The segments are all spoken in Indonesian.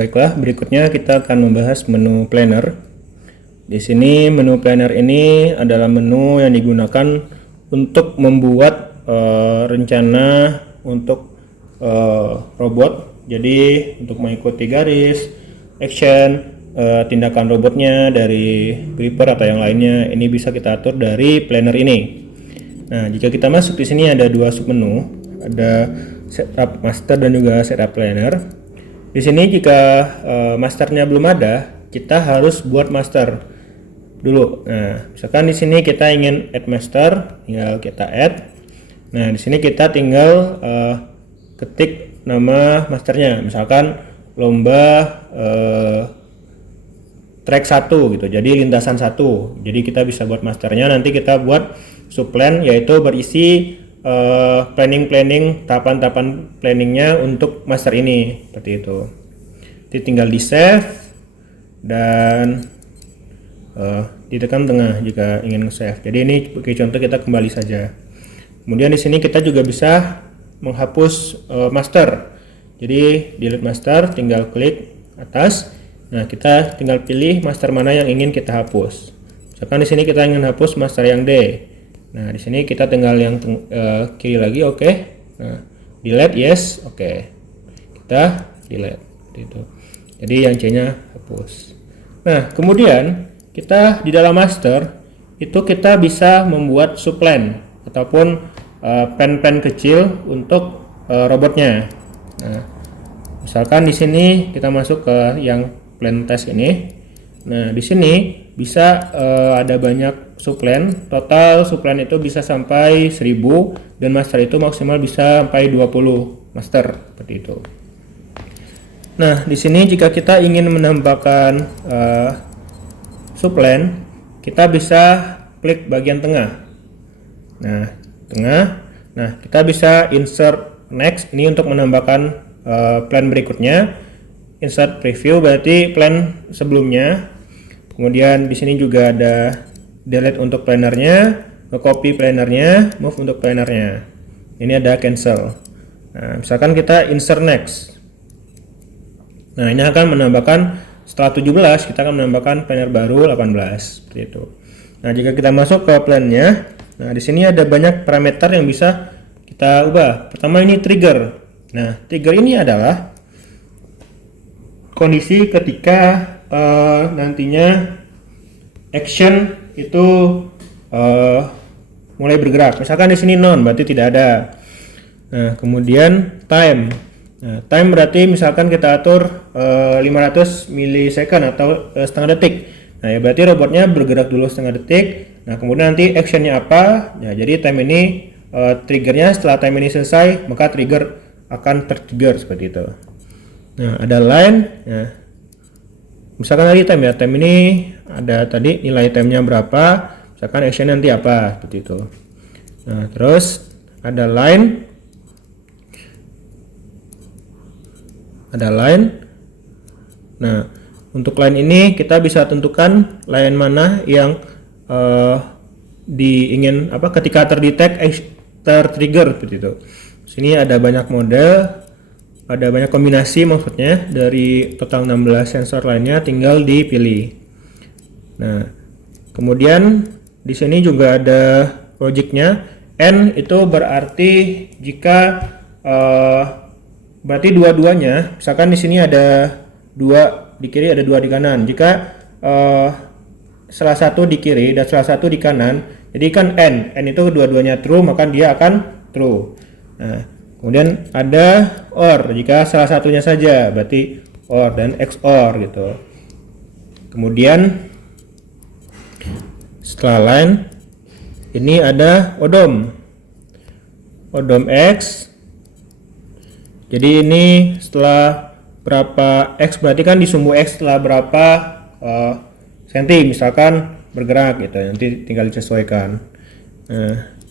Baiklah, berikutnya kita akan membahas menu planner. Di sini menu planner ini adalah menu yang digunakan untuk membuat rencana untuk robot. Jadi untuk mengikuti garis, action, tindakan robotnya dari gripper atau yang lainnya, ini bisa kita atur dari planner ini. Nah, jika kita masuk di sini ada dua submenu, ada setup master dan juga setup planner. Di sini jika masternya belum ada, kita harus buat master dulu. Nah, misalkan di sini kita ingin add master, tinggal kita add. Nah, di sini kita tinggal ketik nama masternya, misalkan lomba track 1 gitu, jadi lintasan 1. Jadi kita bisa buat masternya, nanti kita buat subplan, yaitu berisi planning tahapan-tahapan planningnya untuk master ini, seperti itu. Jadi tinggal di save dan ditekan tengah jika ingin save. Jadi ini sebagai contoh, kita kembali saja. Kemudian di sini kita juga bisa menghapus master. Jadi delete master, tinggal klik atas. Nah, kita tinggal pilih master mana yang ingin kita hapus. Misalkan di sini kita ingin hapus master yang D. Nah, di sini kita tinggal yang kiri lagi, oke. Nah, delete yes, oke. Kita delete itu. Jadi yang C-nya hapus. Nah, kemudian kita di dalam master itu kita bisa membuat subplan ataupun plan-plan kecil untuk robotnya. Nah, misalkan di sini kita masuk ke yang plan test ini. Nah, di sini bisa ada banyak subplan. Total subplan itu bisa sampai 1000 dan master itu maksimal bisa sampai 20 master, seperti itu. Nah, di sini jika kita ingin menambahkan subplan, kita bisa klik bagian tengah. Nah, tengah. Nah, kita bisa insert next, ini untuk menambahkan plan berikutnya. Insert preview berarti plan sebelumnya. Kemudian di sini juga ada delete untuk plannernya, copy plannernya, move untuk plannernya. Ini ada cancel. Nah, misalkan kita insert next. Nah, ini akan menambahkan setelah 17 kita akan menambahkan planner baru 18, seperti itu. Nah, jika kita masuk ke plannya, nah di sini ada banyak parameter yang bisa kita ubah. Pertama ini trigger. Nah, trigger ini adalah kondisi ketika nantinya action itu mulai bergerak. Misalkan di sini none, berarti tidak ada. Nah, kemudian time. Nah, time berarti misalkan kita atur 500 milisecond atau setengah detik. Nah, ya berarti robotnya bergerak dulu setengah detik. Nah, kemudian nanti actionnya apa? Nah, jadi time ini triggernya setelah time ini selesai, maka trigger akan tertrigger seperti itu. Nah, ada line. Nah, misalkan tadi time ya, time ini ada tadi nilai time-nya berapa, misalkan action nanti apa, seperti itu. Nah, terus ada line. Nah, untuk line ini kita bisa tentukan line mana yang diingin ketika tertrigger, seperti itu. Sini ada banyak model, ada banyak kombinasi, maksudnya dari total 16 sensor lainnya tinggal dipilih. Nah, kemudian di sini juga ada logiknya. N itu berarti jika berarti dua-duanya, misalkan di sini ada 2 di kiri, ada 2 di kanan. Jika salah satu di kiri dan salah satu di kanan, jadi kan N itu dua-duanya true, maka dia akan true. Nah, kemudian ada OR, jika salah satunya saja berarti OR dan XOR gitu. Kemudian setelah line ini ada ODOM X. Jadi ini setelah berapa X, berarti kan di sumbu X setelah berapa senti misalkan bergerak gitu, nanti tinggal disesuaikan.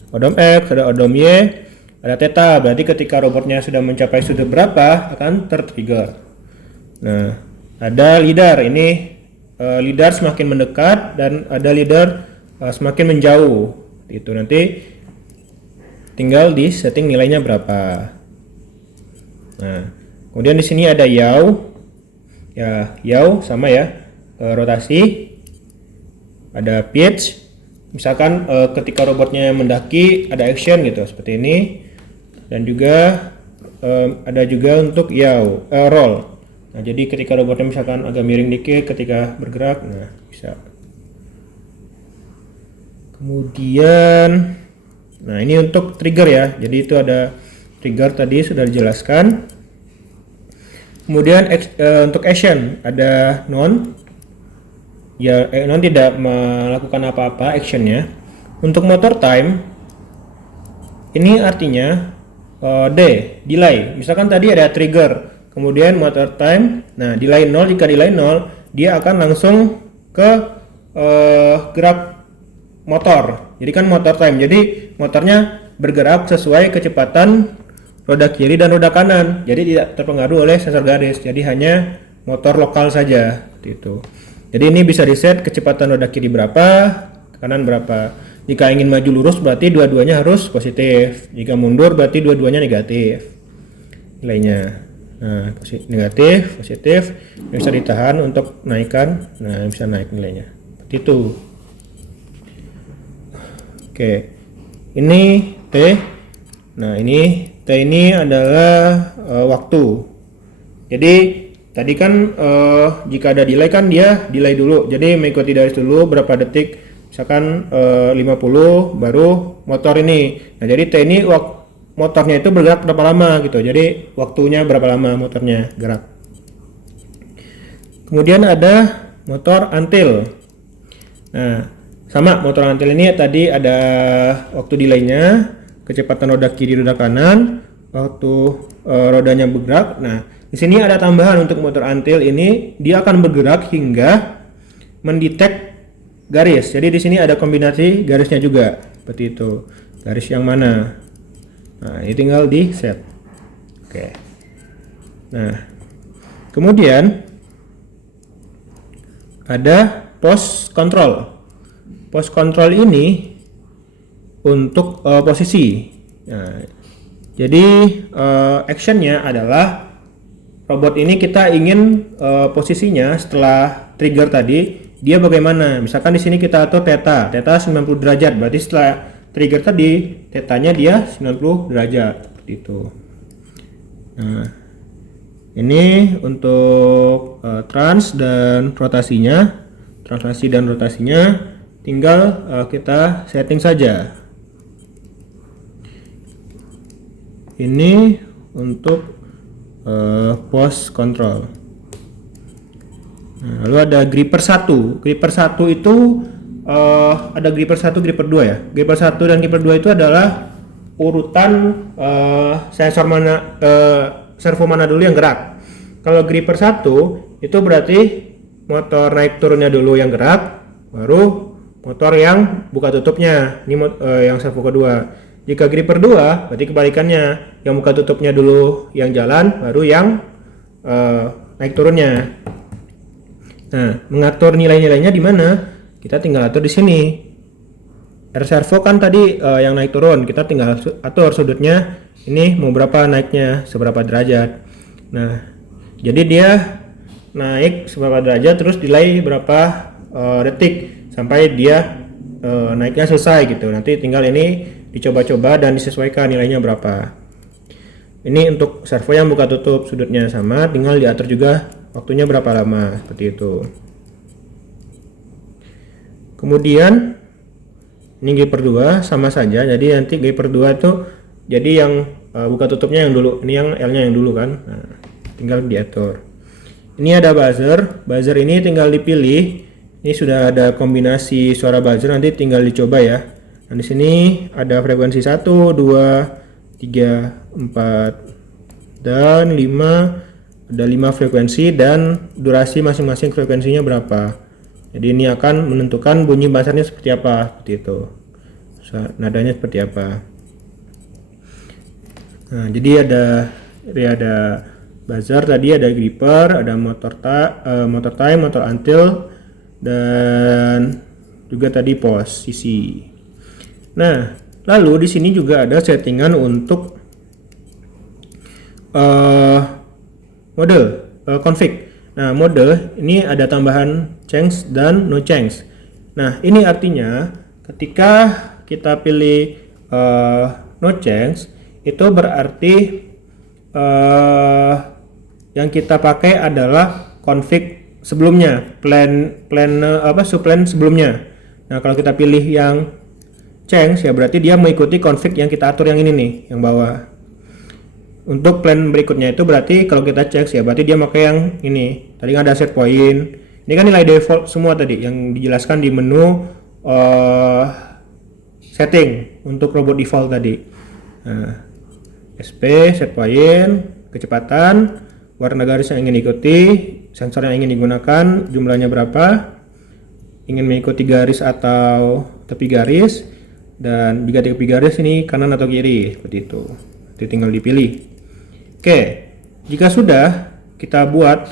ODOM X, ada ODOM Y, ada theta, berarti ketika robotnya sudah mencapai sudut berapa akan tertrigger. Nah, ada lidar, ini lidar semakin mendekat dan ada lidar semakin menjauh. Itu nanti tinggal di setting nilainya berapa. Nah, kemudian di sini ada yaw. ya yaw sama ya, rotasi, ada pitch. Misalkan ketika robotnya mendaki ada action gitu seperti ini, dan juga ada juga untuk yaw, roll. Nah jadi ketika robotnya misalkan agak miring dikit ketika bergerak, nah bisa. Kemudian, nah ini untuk trigger ya, jadi itu ada trigger tadi sudah dijelaskan. Kemudian untuk action ada non, ya non tidak melakukan apa-apa actionnya. Untuk motor time ini artinya delay. Misalkan tadi ada trigger, kemudian motor time, nah delay 0, jika delay 0 dia akan langsung ke gerak motor. Jadi kan motor time, jadi motornya bergerak sesuai kecepatan roda kiri dan roda kanan, jadi tidak terpengaruh oleh sensor garis, jadi hanya motor lokal saja seperti itu. Jadi ini bisa diset kecepatan roda kiri berapa, kanan berapa. Jika ingin maju lurus berarti dua-duanya harus positif, jika mundur berarti dua-duanya negatif nilainya. Nah negatif, positif, bisa ditahan untuk naikkan, nah bisa naik nilainya seperti itu. Oke, ini T. Nah ini T ini adalah waktu. Jadi tadi kan jika ada delay kan dia delay dulu. Jadi mengikuti dari dulu berapa detik, misalkan 50 baru motor ini. Nah jadi T ini motornya itu bergerak berapa lama gitu. Jadi waktunya berapa lama motornya gerak. Kemudian ada motor until. Nah sama motor until ini tadi ada waktu delaynya, kecepatan roda kiri, roda kanan, waktu rodanya bergerak. Nah, di sini ada tambahan untuk motor until ini, dia akan bergerak hingga mendetek garis. Jadi di sini ada kombinasi garisnya juga, seperti itu. Garis yang mana? Nah, ini tinggal di set. Oke. Nah, kemudian ada post control. Post control ini untuk posisi. Nah, jadi actionnya adalah robot ini kita ingin posisinya setelah trigger tadi dia bagaimana. Misalkan di sini kita atur theta 90 derajat, berarti setelah trigger tadi tetanya dia 90 derajat seperti itu. Nah, ini untuk trans dan rotasinya, translasi dan rotasinya tinggal kita setting saja. Ini untuk post control. Nah, lalu ada gripper 1. Gripper 1 itu ada gripper 1, gripper 2 ya. Gripper 1 dan gripper 2 itu adalah urutan sensor mana, servo mana dulu yang gerak. Kalau gripper 1 itu berarti motor naik turunnya dulu yang gerak, baru motor yang buka tutupnya, ini yang servo kedua. Jika gripper 2 berarti kebalikannya, yang buka tutupnya dulu yang jalan, baru yang naik turunnya. Nah, mengatur nilai-nilainya di mana? Kita tinggal atur di sini. R servo kan tadi yang naik turun, kita tinggal atur sudutnya ini mau berapa naiknya, seberapa derajat. Nah, jadi dia naik seberapa derajat, terus delay berapa detik sampai dia naiknya selesai gitu. Nanti tinggal ini dicoba-coba dan disesuaikan nilainya berapa. Ini untuk servo yang buka tutup, sudutnya sama, tinggal diatur juga waktunya berapa lama, seperti itu. Kemudian ini gripper 2 sama saja, jadi nanti gripper 2 itu jadi yang buka tutupnya yang dulu, ini yang L nya yang dulu kan. Nah, tinggal diatur. Ini ada buzzer. Buzzer ini tinggal dipilih. Ini sudah ada kombinasi suara buzzer, nanti tinggal dicoba ya. Nah, di sini ada frekuensi 1, 2, 3, 4 dan 5. Ada 5 frekuensi dan durasi masing-masing frekuensinya berapa. Jadi ini akan menentukan bunyi buzzernya seperti apa, seperti itu. Nadanya seperti apa. Nah, jadi ada buzzer tadi, ada gripper, ada motor time, motor until, dan juga tadi posisi. Nah, lalu di sini juga ada settingan untuk mode config. Nah, mode ini ada tambahan change dan no change. Nah, ini artinya ketika kita pilih no change, itu berarti yang kita pakai adalah config sebelumnya, subplan sebelumnya. Nah, kalau kita pilih yang change ya berarti dia mengikuti config yang kita atur yang ini nih, yang bawah. Untuk plan berikutnya itu berarti kalau kita cek ya berarti dia pakai yang ini. Tadi kan ada set point. Ini kan nilai default semua tadi yang dijelaskan di menu setting untuk robot default tadi. Nah, SP, set point, kecepatan, warna garis yang ingin diikuti, sensor yang ingin digunakan, jumlahnya berapa, ingin mengikuti garis atau tepi garis, dan jika tepi garis ini kanan atau kiri, seperti itu. Jadi tinggal dipilih. Oke, jika sudah kita buat,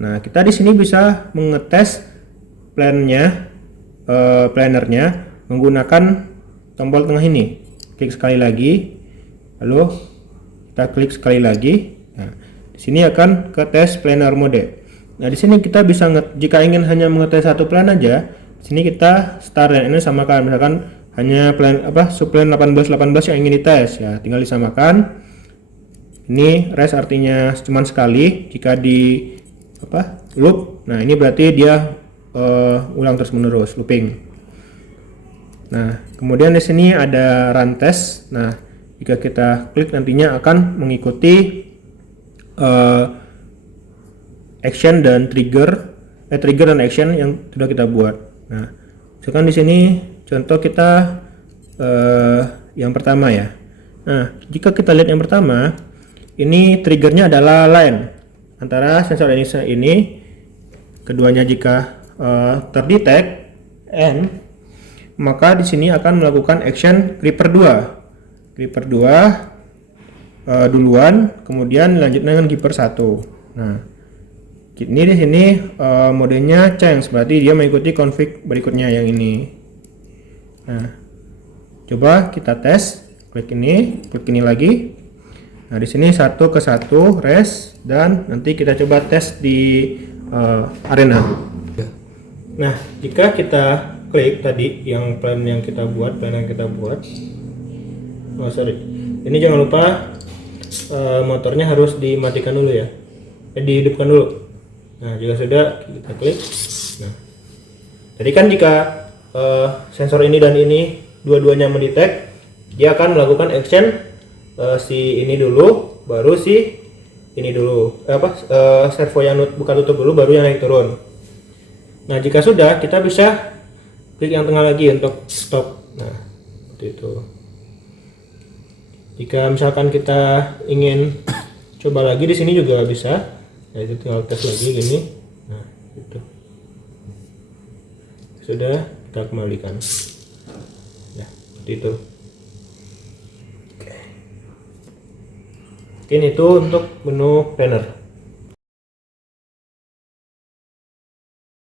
nah kita di sini bisa mengetes plannernya menggunakan tombol tengah ini. Klik sekali lagi, lalu kita klik sekali lagi. Nah, di sini akan ke tes planner mode. Nah, di sini kita bisa jika ingin hanya mengetes satu plan aja, di sini kita start dan ini samakan. Misalkan hanya subplan 18 yang ingin dites ya, tinggal disamakan. Ini rest artinya cuma sekali, jika di loop. Nah, ini berarti dia ulang terus menerus, looping. Nah, kemudian di sini ada run test. Nah, jika kita klik nantinya akan mengikuti action dan trigger dan action yang sudah kita buat. Nah, misalkan di sini contoh kita yang pertama ya. Nah, jika kita lihat yang pertama, ini triggernya adalah line antara sensor ini, keduanya jika terdetek N, maka di sini akan melakukan action Creeper 2 duluan, kemudian lanjut dengan Creeper 1. Nah, ini di sini modenya change, berarti dia mengikuti config berikutnya yang ini. Nah, coba kita tes, klik ini lagi. Nah, di sini 1 ke 1 rest, dan nanti kita coba tes di arena. Nah, jika kita klik tadi yang plan yang kita buat, ini jangan lupa motornya harus dimatikan dulu ya, dihidupkan dulu. Nah, jika sudah kita klik. Nah, tadi kan jika sensor ini dan ini dua-duanya mendetek, dia akan melakukan action si ini dulu, baru si ini dulu, servo yang buka tutup dulu, baru yang naik turun. Nah, jika sudah, kita bisa klik yang tengah lagi untuk stop. Nah, seperti itu. Jika misalkan kita ingin coba lagi di sini juga bisa. Nah, itu tinggal tes lagi gini. Nah, itu sudah, kita kembalikan. Ya, seperti itu. Mungkin itu untuk menu planner.